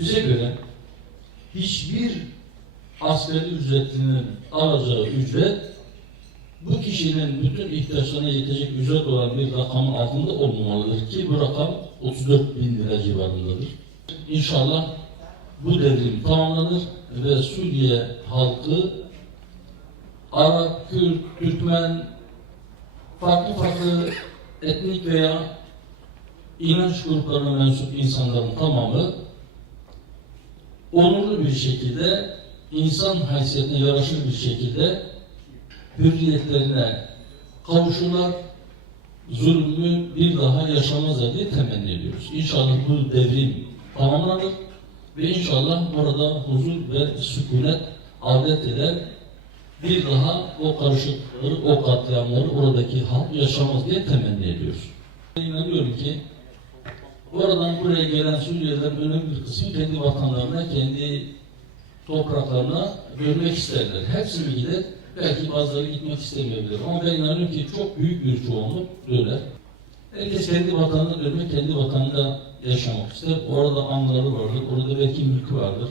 Bize göre hiçbir asgari ücretlinin alacağı ücret bu kişinin bütün ihtiyaçlarına yetecek ücret olan bir rakamın altında olmamalıdır ki bu rakam 34 bin lira civarındadır. İnşallah bu devrim tamamlanır ve Suriye halkı Arap, Kürt, Türkmen, farklı farklı etnik veya inanç gruplarına mensup insanların tamamı onurlu bir şekilde insan haysiyetine yaraşır bir şekilde hürriyetlerine kavuşurlar, zulmü bir daha yaşamazlar diye temenni ediyoruz. İnşallah bu devrim tamamlanır ve inşallah burada huzur ve sükunet adet eder. Bir daha o karışıklıkları, o katliamları oradaki halk yaşamaz diye temenni ediyoruz. İnanıyorum ki oradan buraya gelen Suriyelilerin önemli bir kısmı kendi vatanlarına, kendi topraklarına görmek isterler. Hepsi mi gider? Belki bazıları gitmek istemeyebilir. Ama ben inanıyorum ki çok büyük bir çoğunluk döner. Herkes kendi vatanına dönmek, kendi vatanında yaşamak ister. Orada anıları vardır, orada belki mülkü vardır.